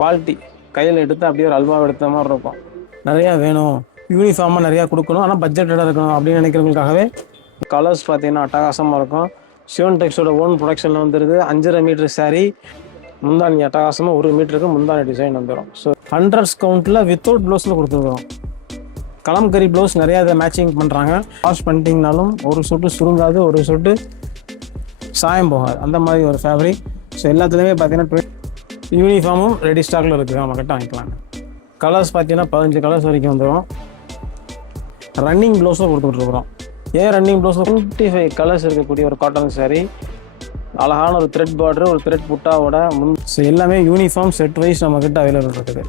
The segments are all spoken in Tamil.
குவாலிட்டி கையில் எடுத்து அப்படியே ஒரு அல்வா எடுத்த மாதிரி இருக்கும். நிறையா வேணும், யூனிஃபார்மாக நிறையா கொடுக்கணும், ஆனால் பட்ஜெட்டடாக இருக்கணும் அப்படின்னு நினைக்கிறவங்களுக்காகவே கலர்ஸ் பார்த்தீங்கன்னா அட்டகாசமாக இருக்கும். சிவன் டெக்ஸோட ஓன் ப்ரொடக்ஷனில் வந்துடுது. 5.5 மீட்டர் சாரீ, முந்தானி அட்டகாசமாக 1 மீட்டருக்கு முந்தானி டிசைன் வந்துடும். ஸோ ஹண்ட்ரட்ஸ் கவுண்ட்டில் வித்தவுட் ப்ளவுஸில் கொடுத்துருக்கோம். கலம்கரி ப்ளவுஸ் நிறையா இதை மேட்சிங் பண்ணுறாங்க. வாஷ் பண்ணிட்டீங்கனாலும் ஒரு சொட்டு சுருங்காது, ஒரு சொட்டு சாயம் போகாது, அந்த மாதிரி ஒரு ஃபேப்ரிக். ஸோ எல்லாத்துலேயுமே பார்த்தீங்கன்னா யூனிஃபார்மும் ரெடி ஸ்டாக்கில் இருக்குது, நம்மக்கிட்ட வாங்கிக்கலாம். கலர்ஸ் பார்த்தீங்கன்னா 15 கலர்ஸ் வரைக்கும் வந்துடும். ரன்னிங் ப்ளவுஸும் கொடுத்துட்ருக்குறோம். ரன்னிங் ப்ளவுஸில் 25 கலர்ஸ் இருக்கக்கூடிய ஒரு காட்டன் சாரீ, அழகான ஒரு த்ரெட் பார்டர், ஒரு த்ரெட் புட்டாவோட ஸோ எல்லாமே யூனிஃபார்ம் செட் வைஸ் நம்மக்கிட்ட அவைலபிள் இருக்குது.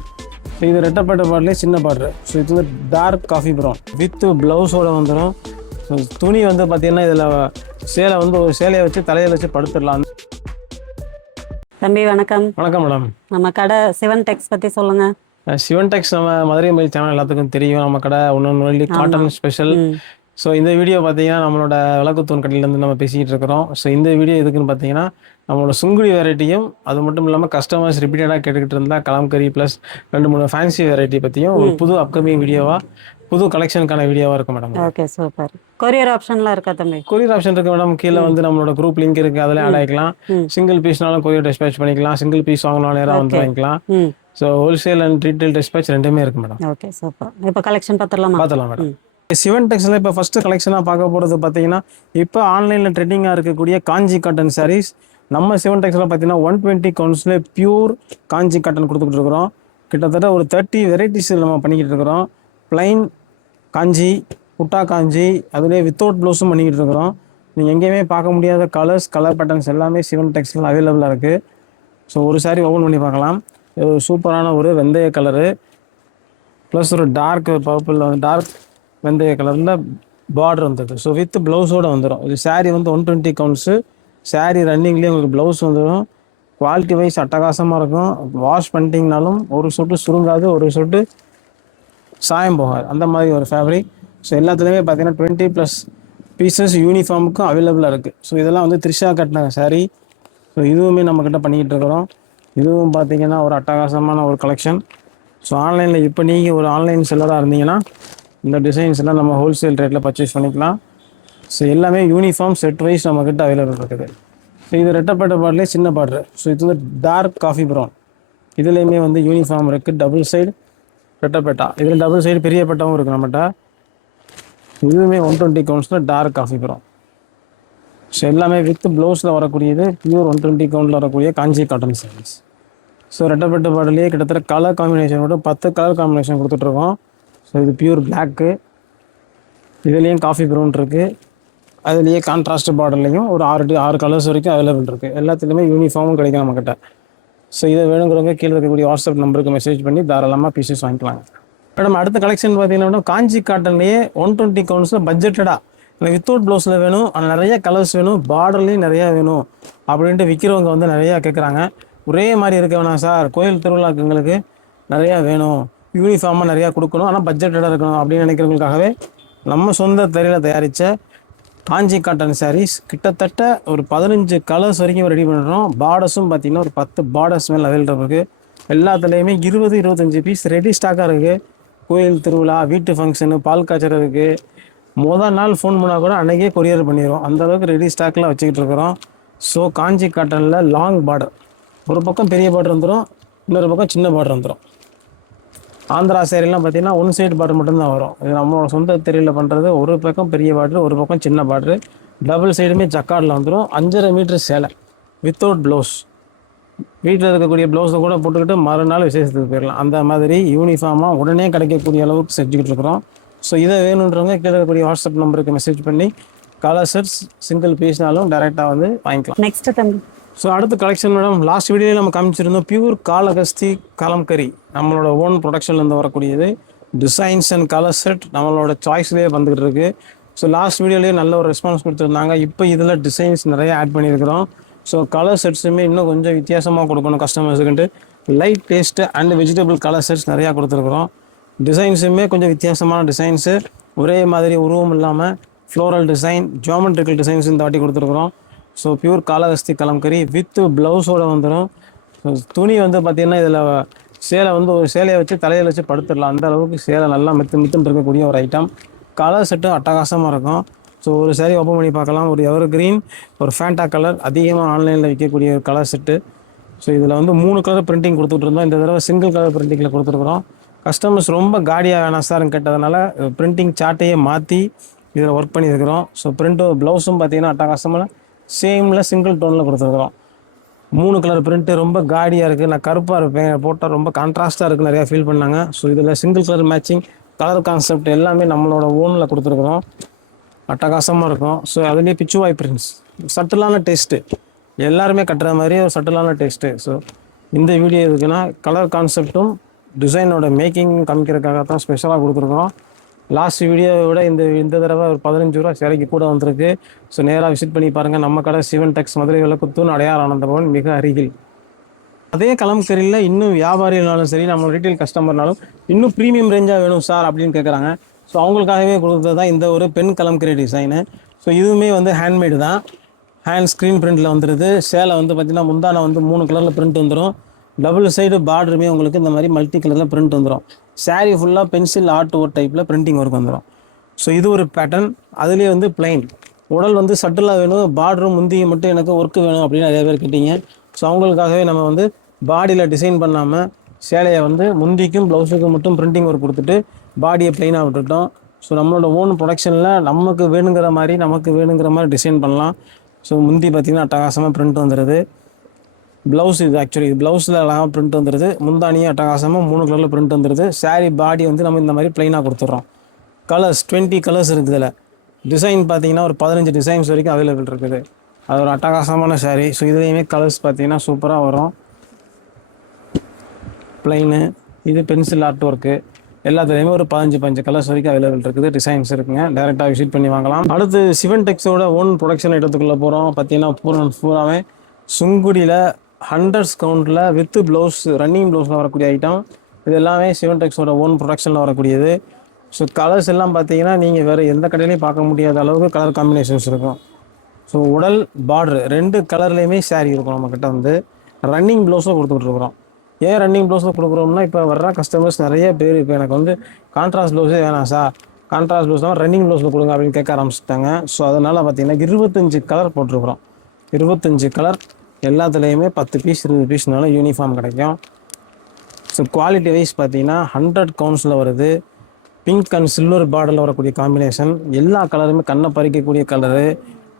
ஸோ இது ரெட்டப்பட்ட பார்டர்லேயே சின்ன பார்டர். ஸோ இது வந்து டார்க் காஃபி ப்ரௌன் வித் ப்ளவுஸோடு வந்துடும். ஸோ துணி வந்து பார்த்திங்கன்னா இதில் சேலை வந்து ஒரு சேலையை வச்சு தலையில் வச்சு படுத்துடலாம். தம்பி வணக்கம். வணக்கம் மேடம். நம்ம கடை சிவன் டெக்ஸ் பற்றி சொல்லுங்கள். சிவன் டெக்ஸ் நம்ம மதுரை மொழி சேனல் எல்லாத்துக்கும் தெரியும். நம்ம கடை ஒன்று காட்டன் ஸ்பெஷல். ஸோ இந்த வீடியோ பார்த்தீங்கன்னா நம்மளோட விளக்குத்தூண் கடையிலேருந்து நம்ம பேசிக்கிட்டு இருக்கிறோம். ஸோ இந்த வீடியோ எதுக்குன்னு பார்த்தீங்கன்னா நம்மளோட சுங்குடி வெரைட்டியும், அது மட்டும் இல்லாமல் கஸ்டமர்ஸ் ரிப்பீட்டடாக கேட்டுக்கிட்டு இருந்தால் கலாம்கரி ப்ளஸ் 2-3 ஃபேன்சி வெரைட்டி பற்றியும் ஒரு புது அப்கமிங் வீடியோவாக, புது கலெக்ஷனுக்கான வீடியோவாக இருக்கும் மேடம். Okay, super. கொரியர் ஆப்ஷன்லாம் இருக்கா தம்பி? கொரியர் ஆப்ஷன் இருக்குது மேடம். கீழே வந்து நம்மளோட குரூப் லிங்க் இருக்குது, அதில் ஆட் ஆகிக்கலாம். சிங்கிள் பீஸ்னாலும் கொரியர் டிஸ்பேச் பண்ணிக்கலாம், சிங்கிள் பீஸ் வாங்கினாலும் நேராக வந்து வாங்கிக்கலாம். So wholesale and retail dispatch ரெண்டுமே இருக்குது மேடம். Okay, super. இப்போ கலெக்ஷன் பார்த்துடலாம் மேடம். சிவன் டெக்ஸில் இப்போ ஃபஸ்ட்டு கலெக்ஷனாக பார்க்க போகிறது பார்த்தீங்கன்னா இப்போ ஆன்லைனில் ட்ரெண்டிங்காக இருக்கக்கூடிய காஞ்சி காட்டன் சாரீஸ். நம்ம சிவன் டெக்ஸில் பார்த்தீங்கன்னா 120 கவுண்ட்ஸில் பியூர் காஞ்சி காட்டன் கொடுத்துக்கிட்டு இருக்கிறோம். கிட்டத்தட்ட ஒரு 30 வெரைட்டிஸ் நம்ம பண்ணிக்கிட்டு இருக்கிறோம். பிளைன் காஞ்சி, புட்டா காஞ்சி, அதுலேயே வித்தவுட் ப்ளவுஸும் பண்ணிக்கிட்டு இருக்கிறோம். நீங்கள் எங்கேயுமே பார்க்க முடியாத கலர்ஸ், கலர் பேட்டர்ன்ஸ் எல்லாமே சிவன் டெக்ஸில் அவைலபிளாக இருக்குது. ஸோ ஒரு சாரீ ஓப்பன் பண்ணி பார்க்கலாம். சூப்பரான ஒரு வெந்தய கலரு ப்ளஸ் ஒரு டார்க் பர்பிள், டார்க் வெந்தய கலரில் பார்டர் வந்துடுது. ஸோ வித் ப்ளவுஸோடு வந்துடும். இது சாரீ வந்து 120 கவுண்ட்ஸு. சாரீ ரன்னிங்லேயே உங்களுக்கு ப்ளவுஸ் வந்துடும். குவாலிட்டி வைஸ் அட்டகாசமாக இருக்கும். வாஷ் பண்ணிட்டீங்கனாலும் ஒரு சொட்டு சுருங்காது, ஒரு சொட்டு சாயம் போகாது, அந்த மாதிரி ஒரு ஃபேப்ரிக். ஸோ எல்லாத்துலேயுமே பார்த்தீங்கன்னா 20+ பீசஸ் யூனிஃபார்முக்கும் அவைலபிளாக இருக்குது. ஸோ இதெல்லாம் வந்து த்ரிஷா கட்டின சாரீ. ஸோ இதுவுமே நம்மக்கிட்ட பண்ணிக்கிட்டு இருக்கிறோம். இதுவும் பார்த்தீங்கன்னா ஒரு அட்டகாசமான ஒரு கலெக்ஷன். ஸோ ஆன்லைனில் இப்போ நீங்கள் ஒரு ஆன்லைன் செல்லராக இருந்தீங்கன்னா இந்த டிசைன்ஸ் எல்லாம் நம்ம ஹோல்சேல் ரேட்டில் பர்ச்சேஸ் பண்ணிக்கலாம். ஸோ எல்லாமே யூனிஃபார்ம் செட் வைஸ் நம்மக்கிட்ட அவைலபிள் இருக்குது. ஸோ இது ரெட்டப்பட்ட பார்டர்லேயே சின்ன பார்டர். ஸோ இது வந்து டார்க் காஃபி ப்ரௌன். இதுலேயுமே வந்து யூனிஃபார்ம் இருக்குது. டபுள் சைடு ரெட்டப்பேட்டா, இதில் டபுள் சைடு பெரிய பட்டாவும் இருக்குது நம்மகிட்ட. இதுவுமே 120 கவுண்ட்ஸில் டார்க் காஃபி ப்ரௌன். ஸோ எல்லாமே வித் ப்ளவுஸில் வரக்கூடியது பியூர் 120 கவுண்டில் வரக்கூடிய காஞ்சி காட்டன் சாரீஸ். ஸோ ரெட்டப்பட்ட பார்டர்லேயே கிட்டத்தட்ட கலர் காம்பினேஷன் மட்டும் 10 கலர் காம்பினேஷன் கொடுத்துட்ருக்கோம். ஸோ இது பியூர் பிளாக்கு, இதுலேயும் காஃபி ப்ரௌன் இருக்குது, அதுலேயே கான்ட்ராஸ்ட் பார்டர்லேயும் ஒரு 6 கலர்ஸ் வரைக்கும் அவைலபிள் இருக்குது. எல்லாத்துலேயுமே யூனிஃபார்மும் கிடைக்கும் நம்மக்கிட்ட. ஸோ இதை வேணுங்கிறவங்க கீழே இருக்கக்கூடிய வாட்ஸ்அப் நம்பருக்கு மெசேஜ் பண்ணி தாராளமாக பீசஸ் வாங்கிக்கலாம். மேடம் அடுத்த கலெக்ஷன் பார்த்தீங்கன்னா காஞ்சி காட்டன்லேயே 120 கவுண்ட்ஸில் பட்ஜெட்டடாக எனக்கு வித்தவுட் ப்ளவுஸில் வேணும், ஆனால் நிறைய கலர்ஸ் வேணும், பார்டர்லேயும் நிறையா வேணும் அப்படின்ட்டு விற்கிறவங்க வந்து நிறையா கேட்குறாங்க. ஒரே மாதிரி இருக்க வேணாம் சார், கோயில் திருவிழாக்கு எங்களுக்கு நிறையா வேணும், யூனிஃபார்மாக நிறையா கொடுக்கணும், ஆனால் பட்ஜெட்டடாக இருக்கணும் அப்படின்னு நினைக்கிறவங்களுக்காகவே நம்ம சொந்த தரையில் தயாரித்த காஞ்சி காட்டன் சாரீஸ் கிட்டத்தட்ட ஒரு 15 கலர்ஸ் வரைக்கும் ரெடி பண்ணுறோம். பார்டர்ஸும் பார்த்திங்கன்னா ஒரு 10 பார்டர்ஸ் மேலே அவைலபிள் இருக்குது. எல்லாத்துலேயுமே 20-25 பீஸ் ரெடி ஸ்டாக்காக இருக்குது. கோயில் திருவிழா, வீட்டு ஃபங்க்ஷனு, பால் காய்ச்சறதுக்கு முதல் நாள் ஃபோன் பண்ணால் கூட அன்றைக்கே கொரியர் பண்ணிடுவோம். அந்தளவுக்கு ரெடி ஸ்டாக்கில் வச்சுக்கிட்டு இருக்கிறோம். ஸோ காஞ்சி காட்டனில் லாங் பார்டர், ஒரு பக்கம் பெரிய பார்டர் வந்துடும், இன்னொரு பக்கம் சின்ன பார்டர் வந்துடும். ஆந்திரா சேரீலாம் பார்த்தீங்கன்னா ஒன் சைடு பார்டர் மட்டும்தான் வரும். இது நம்மளோட சொந்த தெரியல பண்ணுறது. ஒரு பக்கம் பெரிய பார்டர், ஒரு பக்கம் சின்ன பார்டரு, டபுள் சைடுமே ஜக்கார்டில் வந்துடும். 5.5 மீட்டர் சேலை வித்தவுட் ப்ளவுஸ். வீட்டில் இருக்கக்கூடிய ப்ளவுஸை கூட போட்டுக்கிட்டு மறுநாள் விசேஷத்துக்கு போயிடலாம். அந்த மாதிரி யூனிஃபார்மாக உடனே கிடைக்கக்கூடிய அளவுக்கு செஞ்சுக்கிட்டு இருக்கிறோம். ஸோ இதை வேணுன்றவங்க கீழே இருக்கக்கூடிய வாட்ஸ்அப் நம்பருக்கு மெசேஜ் பண்ணி கலர் செட்ஸ் சிங்கிள் பீஸ்னாலும் டைரெக்டாக வந்து வாங்கிக்கலாம். நெக்ஸ்ட் தம்பி. ஸோ அடுத்த கலெக்ஷன் மேடம், லாஸ்ட் வீடியோவில் நம்ம காமிச்சிருந்தோம் பியூர் காளகஸ்தி கலம்கரி, நம்மளோட ஓன் ப்ரொடக்ஷன்லேருந்து வரக்கூடியது. டிசைன்ஸ் அண்ட் கலர் செட் நம்மளோட சாய்ஸ்லேயே வந்துகிட்டு இருக்குது. ஸோ லாஸ்ட் வீடியோலேயே நல்ல ஒரு ரெஸ்பான்ஸ் கொடுத்துருந்தாங்க. இப்போ இதில் டிசைன்ஸ் நிறைய ஆட் பண்ணியிருக்கிறோம். ஸோ கலர் செட்ஸுமே இன்னும் கொஞ்சம் வித்தியாசமாக கொடுக்கணும் கஸ்டமர்ஸுக்குன்ட்டு light taste and vegetable colour sets நிறையா கொடுத்துருக்குறோம். டிசைன்ஸுமே கொஞ்சம் வித்தியாசமான டிசைன்ஸு, ஒரே மாதிரி உருவம் இல்லாமல் ஃப்ளோரல் டிசைன், ஜியோமெட்ரிக்கல் டிசைன்ஸ் இந்த வாட்டி கொடுத்துருக்குறோம். So pure Kalahasti Kalamkari with ப்ளவுஸோடு வந்துடும். துணி வந்து பார்த்தீங்கன்னா இதில் சேலை வந்து ஒரு சேலையை வச்சு தலையில் வச்சு படுத்துடலாம், அந்த அளவுக்கு சேலை நல்லா மித்துன்னு இருக்கக்கூடிய ஒரு ஐட்டம். கலர் செட்டும் அட்டகாசமாக இருக்கும். ஸோ ஒரு saree ஓப்பன் பண்ணி பார்க்கலாம். ஒரு எவர் கிரீன், ஒரு ஃபேண்டா கலர், அதிகமாக ஆன்லைனில் விற்கக்கூடிய ஒரு கலர் செட்டு. ஸோ இதில் வந்து 3 கலர் பிரிண்டிங் கொடுத்துட்டு இருந்தோம். இந்த தடவை சிங்கிள் கலர் பிரிண்டிங்கில் கொடுத்துருக்குறோம். கஸ்டமர்ஸ் ரொம்ப காடியாக வேணாம் சார்னு கேட்டதுனால பிரிண்டிங் சார்ட்டையே மாற்றி இதில் ஒர்க் பண்ணியிருக்கிறோம். ஸோ பிரிண்ட்டும் ப்ளவுஸும் பார்த்தீங்கன்னா அட்டகாசமாக சேமில் சிங்கிள் டோனில் கொடுத்துருக்குறோம். 3 கலர் பிரிண்ட்டு ரொம்ப காடியாக இருக்குது. நான் கருப்பாக இருப்பேன், போட்டால் ரொம்ப கான்ட்ராஸ்ட்டாக இருக்குது, நிறையா ஃபீல் பண்ணாங்க. ஸோ இதில் single colour matching, colour concept எல்லாமே நம்மளோட ஓனில் கொடுத்துருக்குறோம். அட்டகாசமாக இருக்கும். ஸோ அதுலேயே பிச்சுவாய் பிரிண்ட்ஸ், சட்டிலான டேஸ்ட்டு, எல்லாருமே கட்டுற மாதிரி ஒரு சட்டிலான டேஸ்ட்டு. ஸோ இந்த வீடியோ இருக்குன்னா கலர் கான்செப்ட்டும் டிசைனோட மேக்கிங் காமிக்கிறதுக்காக தான் ஸ்பெஷலாக கொடுத்துருக்குறோம். லாஸ்ட் வீடியோவை விட இந்த தடவை ஒரு 15 ரூபா சிலைக்கு கூட வந்திருக்கு. ஸோ நேராக விசிட் பண்ணி பாருங்கள். நம்ம கடை சிவன் டெக்ஸ், மதுரை விளக்குத்தூண், அடையார் ஆனந்தபவன் மிக அருகில். அதே கலம்கரியில் இன்னும் வியாபாரினாலும் சரி, நம்ம ரீட்டைல் கஸ்டமர்னாலும் இன்னும் ப்ரீமியம் ரேஞ்சாக வேணும் சார் அப்படின்னு கேட்குறாங்க. ஸோ அவங்களுக்காகவே கொடுத்தது தான் இந்த ஒரு பெண் கலம்கரி டிசைனு. ஸோ இதுவுமே வந்து ஹேண்ட்மேடு தான், ஹேண்ட் ஸ்க்ரீன் பிரிண்டில் வந்துடுது. சேலை வந்து பார்த்திங்கன்னா முந்தானை வந்து 3 கலரில் பிரிண்ட் வந்துடும். டபுள் சைடு பார்டருமே உங்களுக்கு இந்த மாதிரி மல்டி கலரில் பிரிண்ட் வந்துடும். saree ஃபுல்லாக பென்சில் ஆர்ட் ஒர்க் டைப்பில் பிரிண்டிங் ஒர்க் வந்துடும். ஸோ இது ஒரு பேட்டர்ன். அதுலேயே வந்து பிளைன், உடல் வந்து சட்டிலாக வேணும், பார்டரும் முந்தியும் மட்டும் எனக்கு ஒர்க்கு வேணும் அப்படின்னு நிறைய பேர் கேட்டீங்க. ஸோ அவங்களுக்காகவே நம்ம வந்து பாடியில் டிசைன் பண்ணாமல் சேலையை வந்து முந்திக்கும் ப்ளவுஸுக்கும் மட்டும் பிரிண்டிங் ஒர்க் கொடுத்துட்டு பாடியை பிளைனாக விட்டுட்டோம். ஸோ நம்மளோட ஓன் ப்ரொடக்ஷனில் நமக்கு வேணுங்கிற மாதிரி டிசைன் பண்ணலாம். ஸோ முந்தி பார்த்திங்கன்னா அட்டகாசமாக பிரிண்ட் வந்துடுது. ப்ளவுஸ் இது ஆக்சுவலி ப்ளவுஸில் அழகாக பிரிண்ட் வந்துடுது. முந்தானியும் அட்டகாசமாக 3 கலரில் பிரிண்ட் வந்துடுது. saree பாடி வந்து நம்ம இந்த மாதிரி பிளைனாக கொடுத்துட்றோம். கலர்ஸ் 20 கலர்ஸ் இருக்குது. இதில் டிசைன் பார்த்தீங்கன்னா ஒரு 15 டிசைன்ஸ் வரைக்கும் அவைலபிள் இருக்குது. அது ஒரு அட்டகாசமான saree. ஸோ இதுலேயுமே கலர்ஸ் பார்த்தீங்கன்னா சூப்பராக வரும். பிளைனு, இது பென்சில் ஆர்ட் ஒர்க்கு, எல்லாத்துலேயுமே ஒரு 15 கலர்ஸ் வரைக்கும் அவைலபிள் இருக்குது. டிசைன்ஸ் இருக்குங்க. டேரெக்டாக விசிட் பண்ணி வாங்கலாம். அடுத்து சிவன் டெக்ஸோட ஓன் ப்ரொடக்ஷன் ஐட்டத்துக்குள்ளே போகிறோம். பார்த்தீங்கன்னா பூராவே சுங்குடியில் 100s கவுண்டில் வித்து ப்ளவுஸ், ரன்னிங் ப்ளவுஸில் வரக்கூடிய ஐட்டம். இது எல்லாமே சிவன் டெக்ஸோட ஓன் ப்ரொடக்ஷனில் வரக்கூடியது. ஸோ கலர்ஸ் எல்லாம் பார்த்தீங்கன்னா நீங்கள் வேறு எந்த கடையிலையும் பார்க்க முடியாத அளவுக்கு கலர் காம்பினேஷன்ஸ் இருக்கும். ஸோ உடல் பார்டர் 2 கலர்லேயுமே saree இருக்கும். நம்மக்கிட்ட வந்து ரன்னிங் ப்ளவுஸில் கொடுத்துட்ருக்குறோம். ஏன் ரன்னிங் ப்ளவுஸில் கொடுக்குறோம்னா, இப்போ வர்ற கஸ்டமர்ஸ் நிறைய பேர் இப்போ எனக்கு வந்து கான்ட்ராஸ்ட் ப்ளவுஸே வேணாம் சார், கான்ட்ராஸ்ட் ப்ளவுஸ் தான் ரன்னிங் ப்ளவுஸில் கொடுங்க அப்படின்னு கேட்க ஆரம்பிச்சிட்டாங்க. ஸோ அதனால் பார்த்தீங்கன்னா 25 கலர் போட்டிருக்குறோம். 25 கலர், எல்லாத்துலேயுமே 10 பீஸ் 20 பீஸ்னாலும் யூனிஃபார்ம் கிடைக்கும். ஸோ குவாலிட்டி வைஸ் பார்த்தீங்கன்னா 100 கவுண்ட்ஸில் வருது. பிங்க் அண்ட் சில்வர் பார்டரில் வரக்கூடிய காம்பினேஷன், எல்லா கலருமே கண்ணை பறிக்கக்கூடிய கலரு.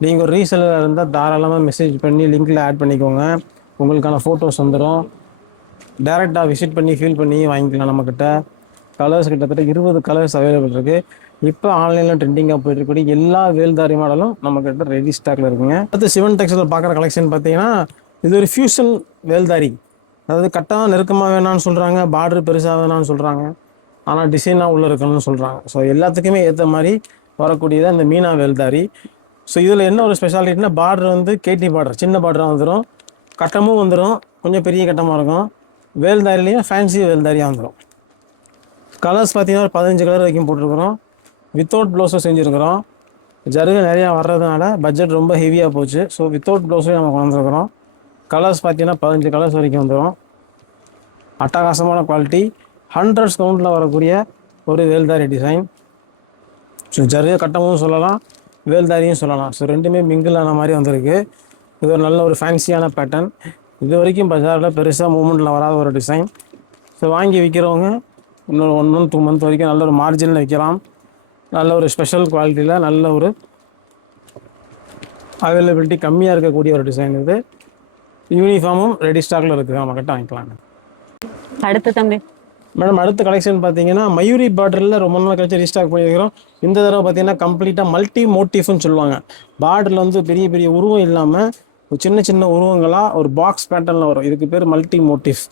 நீங்கள் ஒரு ரீசெலராக இருந்தால் தாராளமாக மெசேஜ் பண்ணி லிங்க்கில் ஆட் பண்ணிக்கோங்க. உங்களுக்கான ஃபோட்டோஸ் வந்துடும். டேரெக்டாக விசிட் பண்ணி ஃபீல் பண்ணி வாங்கிக்கலாம். நம்மக்கிட்ட கலர்ஸ் கிட்டத்தட்ட 20 கலர்ஸ் அவைலபிள் இருக்குது. இப்போ ஆன்லைனில் ட்ரெண்டிங்காக போயிட்டுருக்கூடிய எல்லா வேல்தாரி மாடலும் நம்மக்கிட்ட ரெடி ஸ்டாக்கில் இருக்குங்க. அடுத்து சிவன் டெக்ஸ்டைல் பார்க்குற கலெக்ஷன் பார்த்தீங்கன்னா இது ஒரு ஃபியூஷன் வேல்தாரி. அதாவது கட்டாக நெருக்கமாக வேணான்னு சொல்கிறாங்க, பார்டர் பெருசாக வேணான்னு சொல்கிறாங்க, ஆனால் டிசைனாக உள்ளே இருக்கணும்னு சொல்கிறாங்க. ஸோ எல்லாத்துக்குமே ஏற்ற மாதிரி வரக்கூடியதான் இந்த மீனா வேல்தாரி. ஸோ இதில் என்ன ஒரு ஸ்பெஷாலிட்டினா, பார்டர் வந்து கேடி பார்டர், சின்ன பார்டராக வந்துடும், கட்டமும் வந்துடும், கொஞ்சம் பெரிய கட்டமாக இருக்கும். வேல்தாரிலையும் ஃபேன்சி வேல்தாரியாக வந்துடும். கலர்ஸ் பார்த்தீங்கன்னா ஒரு 15 கலர் வரைக்கும் போட்டிருக்கிறோம். வித்தவுட் ப்ளவுஸும் செஞ்சுருக்கிறோம். ஜருகை நிறையா வர்றதுனால பட்ஜெட் ரொம்ப ஹெவியாக போச்சு. ஸோ வித்தவுட் ப்ளவுஸையும் நம்ம வந்துருக்கிறோம். கலர்ஸ் பார்த்தீங்கன்னா 15 கலர்ஸ் வரைக்கும் வந்துடும். அட்டகாசமான குவாலிட்டி, 100s கவுண்டில் வரக்கூடிய ஒரு வேல்தாரி டிசைன். ஸோ ஜருகை கட்டமும் சொல்லலாம், வேல்தாரியும் சொல்லலாம். ஸோ ரெண்டுமே மிங்கிள் ஆன மாதிரி வந்திருக்கு. இது ஒரு நல்ல ஒரு ஃபேன்சியான பேட்டர்ன். இது வரைக்கும் பஜாரில் பெருசாக மூவ்மெண்ட்டில் வராத ஒரு டிசைன். ஸோ வாங்கி விற்கிறவங்க இன்னொரு 1 month 2 month வரைக்கும் நல்ல ஒரு மார்ஜினில் விற்கலாம். நல்ல ஒரு ஸ்பெஷல் குவாலிட்டியில் நல்ல ஒரு அவைலபிலிட்டி கம்மியாக இருக்கக்கூடிய ஒரு டிசைன் இது. யூனிஃபார்மும் ரெடி ஸ்டாக்கில் இருக்குது, நம்மக்கிட்ட வாங்கிக்கலாம். அடுத்து தம்பி மேடம், அடுத்த கலெக்ஷன் பார்த்தீங்கன்னா மயூரி பார்டரில் ரொம்ப நாள் கழிச்சு ரீஸ்டாக் பண்ணியிருக்கிறோம். இந்த தடவை பார்த்தீங்கன்னா கம்ப்ளீட்டாக மல்டி மோட்டிஃப்னு சொல்லுவாங்க. பார்டரில் வந்து பெரிய பெரிய உருவம் இல்லாமல் சின்ன சின்ன உருவங்களாக ஒரு பாக்ஸ் பேட்டர்னில் வரும். இதுக்கு பேர் மல்டி மோட்டிஃப்.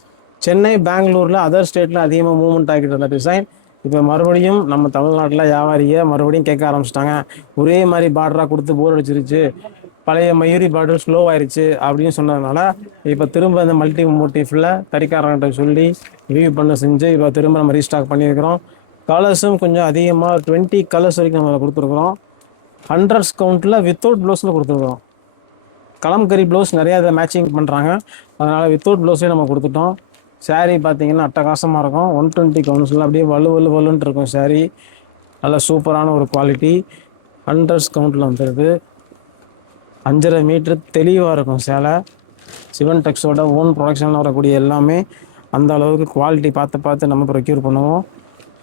சென்னை, பெங்களூரில், அதர் ஸ்டேட்டில் அதிகமாக மூவ்மெண்ட் ஆகிட்டு இருந்த டிசைன் இப்போ மறுபடியும் நம்ம தமிழ்நாட்டில் வியாபாரியை மறுபடியும் கேட்க ஆரம்பிச்சிட்டாங்க. ஒரே மாதிரி பார்டராக கொடுத்து போர் அடிச்சிருச்சு, பழைய மயூரி பார்டர் ஸ்லோ ஆயிடுச்சு அப்படின்னு சொன்னதுனால இப்போ திரும்ப இந்த மல்டி மோட்டிஃபில் தறிக்காரங்கிட்ட சொல்லி ரிவ்யூ பண்ண செஞ்சு இப்போ திரும்ப நம்ம ரீஸ்டாக் பண்ணியிருக்கிறோம். கலர்ஸும் கொஞ்சம் அதிகமாக 20 கலர்ஸ் வரைக்கும் நம்ம கொடுத்துருக்குறோம். 100s கவுண்டில் வித்தவுட் ப்ளவுஸில் கொடுத்துருக்குறோம். கலம்கரி ப்ளவுஸ் நிறையா இதை மேட்சிங் பண்ணுறாங்க. அதனால் வித்தவுட் ப்ளவுஸே நம்ம கொடுத்துட்டோம். சாரீ பார்த்தீங்கன்னா அட்டகாசமாக இருக்கும். 120 கவுண்ட்ஸில் அப்படியே வலுவலுன்னு இருக்கும் சாரீ. நல்ல சூப்பரான ஒரு குவாலிட்டி. 100 கவுண்டில் வந்துடுது. 5.5 மீட்ரு தெளிவாக இருக்கும் சேலை. சிவன் டெக்ஸோட ஓன் ப்ரொடக்ஷனில் வரக்கூடிய எல்லாமே அந்த அளவுக்கு குவாலிட்டி பார்த்து நம்ம ப்ரொக்யூர் பண்ணுவோம்.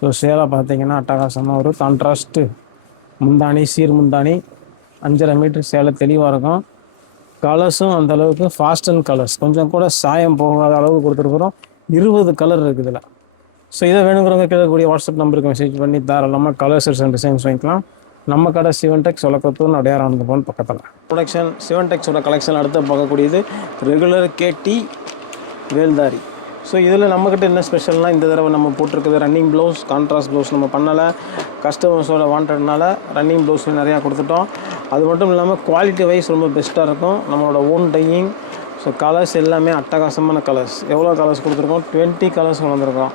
ஸோ சேலை பார்த்தீங்கன்னா அட்டகாசமாக ஒரு கான்ட்ராஸ்ட்டு முந்தானி, சீர் முந்தானி, 5.5 மீட்ரு சேலை தெளிவாக இருக்கும். கலர்ஸும் அந்த அளவுக்கு ஃபாஸ்ட் அண்ட் கலர்ஸ், கொஞ்சம் கூட சாயம் போகாத அளவுக்கு கொடுத்துருக்குறோம். 20 கலர் இருக்குது இதில். ஸோ இதை வேணுங்கிறவங்க கேட்கக்கூடிய வாட்ஸ்அப் நம்பருக்கு மெசேஜ் பண்ணி தாராளமாக கலர்ஸ் அண்ட் டிசைன்ஸ் வாங்கிக்கலாம். நம்ம கடை சிவன் டெக்ஸ் சொலக்கத்தூர் அடையாரானந்தபவன் பக்கத்தில். ப்ரொடக்ஷன் சிவன் டெக்ஸோட கலெக்ஷன் அடுத்து பார்க்கக்கூடியது ரெகுலர் கேடி வேல்தாரி. ஸோ இதில் நம்மக்கிட்ட என்ன ஸ்பெஷல்னால், இந்த தடவை நம்ம போட்டிருக்குது ரன்னிங் ப்ளவுஸ், கான்ட்ராஸ்ட் ப்ளவுஸ் நம்ம பண்ணலை. கஸ்டமர்ஸோட வாண்டட்னால ரன்னிங் ப்ளவுஸ் நிறையா கொடுத்துட்டோம். அது மட்டும் இல்லாமல் குவாலிட்டி வைஸ் ரொம்ப பெஸ்ட்டாக இருக்கும். நம்மளோட ஓன் டையிங். ஸோ கலர்ஸ் எல்லாமே அட்டகாசமான கலர்ஸ். எவ்வளோ கலர்ஸ் கொடுத்துருக்கோம்? 20 கலர்ஸ் வந்திருக்கோம்.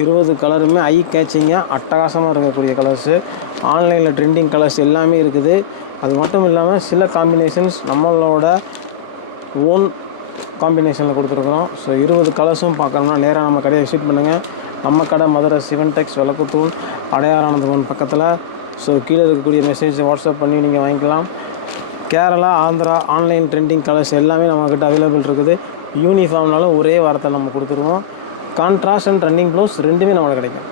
20 கலருமே ஐ கேச்சிங்காக அட்டகாசமாக இருக்கக்கூடிய கலர்ஸு. ஆன்லைனில் ட்ரெண்டிங் கலர்ஸ் எல்லாமே இருக்குது. அது மட்டும் இல்லாமல் சில காம்பினேஷன்ஸ் நம்மளோட ஓன் காம்பினேஷனில் கொடுத்துருக்குறோம். ஸோ 20 கலர்ஸும் பார்க்கணும்னா நேராக நம்ம கடையை விசிட் பண்ணுங்கள். நம்ம கடை மதுரை சிவன் டெக்ஸ் விளக்குத்தூள் அடையாரானந்தபவன் பக்கத்தில். ஸோ கீழே இருக்கக்கூடிய மெசேஜை வாட்ஸ்அப் பண்ணி நீங்கள் வாங்கிக்கலாம். Kerala, Andhra online trending colours எல்லாமே நம்மக்கிட்ட அவைலபிள் இருக்குது. யூனிஃபார்ம்னாலும் ஒரே வாரத்தை நம்ம கொடுத்துருவோம். கான்ட்ராஸ்ட் அண்ட் ரன்னிங் ப்ளவுஸ் ரெண்டுமே நம்மளுக்கு கிடைக்கும்.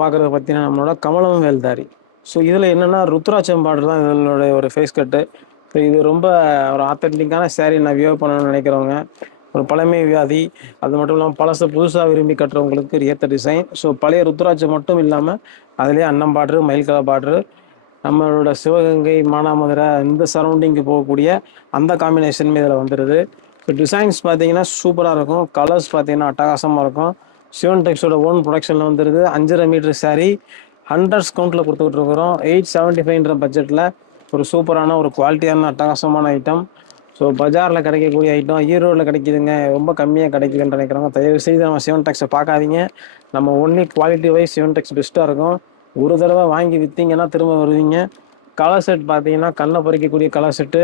பார்க்குறத பார்த்தீங்கன்னா நம்மளோட கமலம் வேல்தாரி. ஸோ இதில் என்னென்னா ருத்ராட்சம் பார்டர் தான் இதனுடைய ஒரு ஃபேஸ் கட்டு. ஸோ இது ரொம்ப ஒரு ஆத்தென்டிக்கான சேரீ நான் வியர் பண்ணணும்னு நினைக்கிறவங்க, ஒரு பழமை வியாதி, அது மட்டும் இல்லாமல் பழசை புதுசாக விரும்பி கட்டுறவங்களுக்கு ஏற்ற டிசைன். ஸோ பழைய ருத்ராட்சம் மட்டும் இல்லாமல் அதிலே அன்னம் பார்டரு, மயில்கலை பார்டரு, நம்மளோட சிவகங்கை, மானாமதுரை இந்த சரௌண்டிங்கு போகக்கூடிய அந்த காம்பினேஷனுமே இதில் வந்துடுது. ஸோ டிசைன்ஸ் பார்த்தீங்கன்னா சூப்பராக இருக்கும். கலர்ஸ் பார்த்தீங்கன்னா அட்டகாசமாக இருக்கும். சிவன் டெக்ஸோட ஓன் ப்ரொடக்ஷனில் வந்துடுது. 5.5 மீட்ரு சாரீ 100 கவுண்டில் கொடுத்துக்கிட்டு இருக்கிறோம். 875 பட்ஜெட்டில் ஒரு சூப்பரான ஒரு குவாலிட்டியான அட்டகாசமான ஐட்டம். ஸோ பஜாரில் கிடைக்கக்கூடிய ஐட்டம் ஈரோடில் கிடைக்குதுங்க, ரொம்ப கம்மியாக கிடைக்குதுன்னு நினைக்கிறவங்க தயவு செய்து நம்ம சிவன் டெக்ஸை பார்க்காதீங்க. நம்ம ஒன்லி குவாலிட்டி வைஸ் சிவன் டெக்ஸ் பெஸ்ட்டாக இருக்கும். ஒரு தடவை வாங்கி விற்றீங்கன்னா திரும்ப வருவீங்க. கலர் செட் பார்த்தீங்கன்னா கண்ணை பறிக்கக்கூடிய கலர் செட்டு.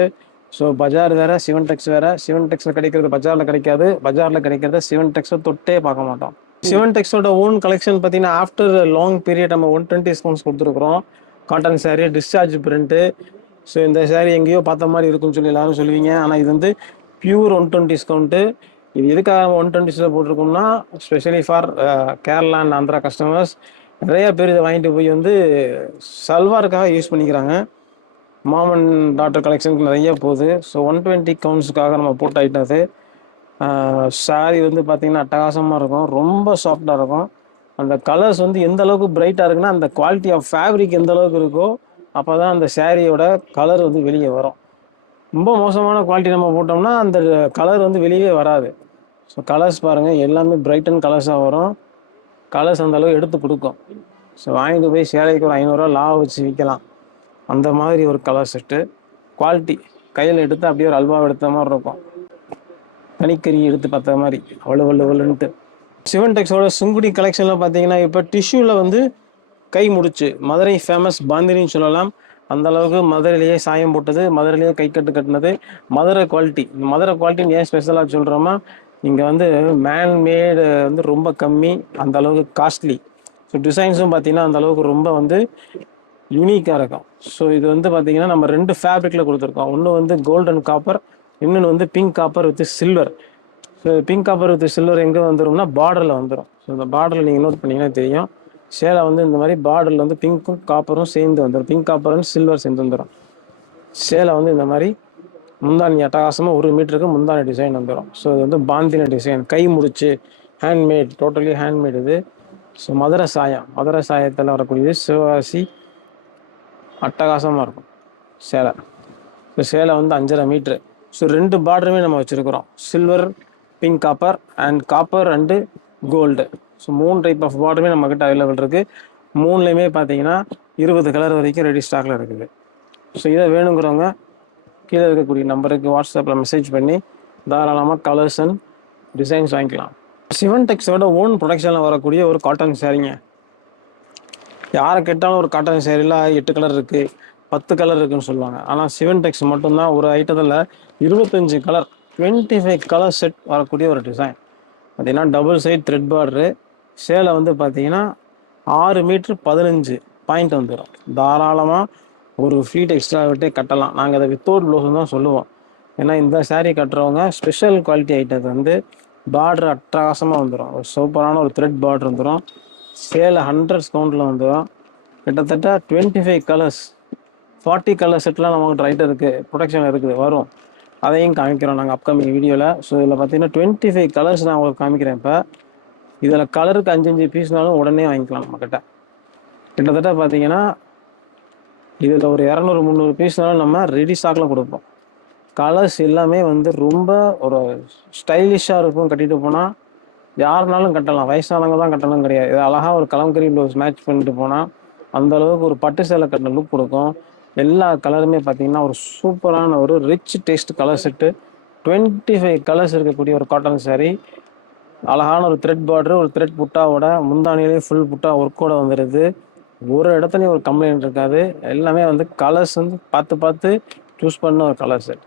ஸோ பஜார் வேறு, சிவன் டெக்ஸ் வேறு. சிவன் டெக்ஸில் கிடைக்கிறது பஜாரில் கிடைக்காது, பஜாரில் கிடைக்கிறத சிவன் டெக்ஸை தொட்டே பார்க்க மாட்டோம். சிவன் டெக்ஸோட ஓன் கலெக்ஷன் பார்த்தீங்கன்னா ஆஃப்டர் லாங் பீரியட் நம்ம 120 டிஸ்கவுண்ட்ஸ் கொடுத்துருக்குறோம். Cotton sari, discharge print. So இந்த சாரீ எங்கேயோ பார்த்த மாதிரி இருக்குன்னு சொல்லி எல்லாரும் சொல்லுவீங்க. ஆனால் இது வந்து பியூர் 120 டிஸ்கவுண்ட்டு. இது எதுக்காக 120 போட்டிருக்கோம்னா specially for Kerala and Andhra customers. நிறைய பேர் இதை வாங்கிட்டு போய் வந்து சல்வாருக்காக யூஸ் பண்ணிக்கிறாங்க. மாம் அண்ட் டாட்டர் கலெக்ஷனுக்கு நிறைய போகுது. ஸோ 120 கவுண்ட்ஸுக்காக நம்ம போட்ட ஐட்டம் அது. சாரீ வந்து பார்த்திங்கன்னா அட்டகாசமாக இருக்கும், ரொம்ப சாஃப்டாக இருக்கும். அந்த கலர்ஸ் வந்து எந்த அளவுக்கு பிரைட்டாக இருக்குன்னா அந்த குவாலிட்டி ஆஃப் ஃபேப்ரிக் எந்த அளவுக்கு இருக்கோ அப்போ தான் அந்த சாரியோட கலர் வந்து வெளியே வரும். ரொம்ப மோசமான குவாலிட்டி நம்ம போட்டோம்னா அந்த கலர் வந்து வெளியே வராது. ஸோ கலர்ஸ் பாருங்கள் எல்லாமே பிரைட்டன் கலர்ஸாக வரும். கலர்ஸ் அந்த அளவு எடுத்து கொடுக்கும். ஸோ வாங்கிட்டு போய் சேலைக்கு ஒரு 500 ரூபா லாபம் வச்சு விற்கலாம். அந்த மாதிரி ஒரு கலர் செட்டு. குவாலிட்டி கையில் எடுத்து அப்படியே ஒரு அல்வா எடுத்த மாதிரி இருக்கும். தனிக்கறி எடுத்து பார்த்த மாதிரி அவ்வளோன்ட்டு. சிவன் டெக்ஸோட சுங்குடி கலெக்ஷனில் பார்த்தீங்கன்னா இப்போ டிஷ்யூவில் வந்து கை முடிச்சு மதுரை ஃபேமஸ் பாந்தினின்னு சொல்லலாம். அந்த அளவுக்கு மதுரையிலேயே சாயம் போட்டது, மதுரையிலேயே கை கட்டினது, மதுரை குவாலிட்டி. இந்த மதுரை குவாலிட்டின்னு ஏன் ஸ்பெஷலாக சொல்கிறோமா, இங்கே வந்து மேன்மேடு வந்து ரொம்ப கம்மி, அந்த அளவுக்கு காஸ்ட்லி. ஸோ டிசைன்ஸும் பார்த்தீங்கன்னா அந்த அளவுக்கு ரொம்ப வந்து யூனிக்காக இருக்கும். ஸோ இது வந்து பார்த்தீங்கன்னா நம்ம 2 ஃபேப்ரிக்கில் கொடுத்துருக்கோம். ஒன்று வந்து கோல்டன் காப்பர், இன்னொன்று வந்து pink copper with silver. So pink copper with silver எங்கே வந்துடும்னா பார்டரில் வந்துடும். ஸோ இந்த பார்டரில் நீங்கள் நோட் பண்ணிங்கன்னா தெரியும். சேலை வந்து இந்த மாதிரி பார்டரில் வந்து பிங்க்கும் காப்பரும் சேர்ந்து வந்துடும். பிங்க் காப்பர் அண்ட் சில்வர் சேர்ந்து வந்துடும். சேலை வந்து இந்த மாதிரி முந்தானி அட்டகாசமாக 1 மீட்டருக்கு முந்தானி டிசைன் வந்துடும். ஸோ இது வந்து பாந்தின டிசைன், கை முடிச்சு, ஹேண்ட்மேட், டோட்டலி ஹேண்ட்மேட் இது. ஸோ மதுரை சாயத்தில் வரக்கூடியது. சிவகாசி அட்டகாசமாக இருக்கும் சேலை. ஸோ சேலை வந்து 5.5 மீட்ரு. ஸோ 2 பார்டருமே நம்ம வச்சுருக்குறோம். Silver, pink copper and copper and gold. So 3 type of பார்டருமே நம்மக்கிட்ட அவைலபிள் இருக்குது. 3லேயுமே பார்த்தீங்கன்னா 20 கலர் வரைக்கும் ரெடி ஸ்டாக்கில் இருக்குது. ஸோ இதை வேணுங்கிறவங்க கீழே இருக்கக்கூடிய நம்பருக்கு வாட்ஸ்அப்பில் மெசேஜ் பண்ணி தாராளமாக கலர்ஸ் அண்ட் டிசைன்ஸ் வாங்கிக்கலாம். சிவன் டெக்ஸோட ஓன் ப்ரொடக்ஷனில் வரக்கூடிய ஒரு காட்டன் சாரீங்க. யாரை கேட்டாலும் ஒரு காட்டன் சேரீல 8 கலர் இருக்குது, 10 கலர் இருக்குன்னு சொல்லுவாங்க. ஆனால் சிவன் டெக்ஸ் மட்டும்தான் ஒரு ஐட்டத்தில் 25 கலர் 25 கலர் செட் வரக்கூடிய ஒரு டிசைன். பார்த்தீங்கன்னா டபுள் சைட் த்ரெட் பார்டரு. சேலை வந்து பார்த்தீங்கன்னா 6 மீட்ரு 15 பாயிண்ட் வந்துடும். தாராளமாக ஒரு ஃபீட் எக்ஸ்ட்ரா விட்டே கட்டலாம். நாங்கள் அதை வித்தவுட் ப்ளவுஸ் தான் சொல்லுவோம். ஏன்னா இந்த saree கட்டுறவங்க ஸ்பெஷல் குவாலிட்டி ஐட்டத்தை வந்து பார்டர் அட்டகாசமாக வந்துடும். ஒரு சூப்பரான ஒரு த்ரெட் பார்டர் வந்துடும். சேலை 100 கவுண்டில் வந்துடும். கிட்டத்தட்ட 25 கலர்ஸ் 40 கலர் செட்லாம் நமக்கு ரைட் இருக்குது, ப்ரொடக்ஷன் இருக்குது, வரும். அதையும் காமிக்கிறோம் நாங்கள் அப்கமிங் வீடியோவில். ஸோ இதில் பார்த்தீங்கன்னா 25 கலர்ஸ் நான் உங்களுக்கு காமிக்கிறேன். இப்போ இதில் கலருக்கு 5 பீஸ்னாலும் உடனே வாங்கிக்கலாம் நம்மக்கிட்ட. கிட்டத்தட்ட பார்த்தீங்கன்னா இதில் ஒரு 200-300 பீஸ்னாலும் நம்ம ரெடி ஸ்டாக்கில் கொடுப்போம். கலர்ஸ் எல்லாமே வந்து ரொம்ப ஒரு ஸ்டைலிஷாக இருக்கும். கட்டிட்டு போனால் யாருனாலும் கட்டலாம், வயசானவங்க தான் கட்டணும் கிடையாது. இது அழகாக ஒரு கலம்கரி ப்ளவுஸ் மேட்ச் பண்ணிட்டு போனால் அந்த அளவுக்கு ஒரு பட்டு சேலை கட்டின லுக் கொடுக்கும். எல்லா கலருமே பார்த்தீங்கன்னா ஒரு சூப்பரான ஒரு rich taste colour set. 25 colours இருக்கக்கூடிய ஒரு காட்டன் saree. அழகான ஒரு த்ரெட் பார்டரு, ஒரு த்ரெட் புட்டாவோட, முந்தானிலேயே ஃபுல் புட்டா ஒர்க்கோட வந்துடுது. ஒரு இடத்துலையும் ஒரு கம்ப்ளைண்ட் இருக்காது. எல்லாமே வந்து கலர்ஸ் வந்து பார்த்து பார்த்து சூஸ் பண்ண ஒரு கலர் செட்.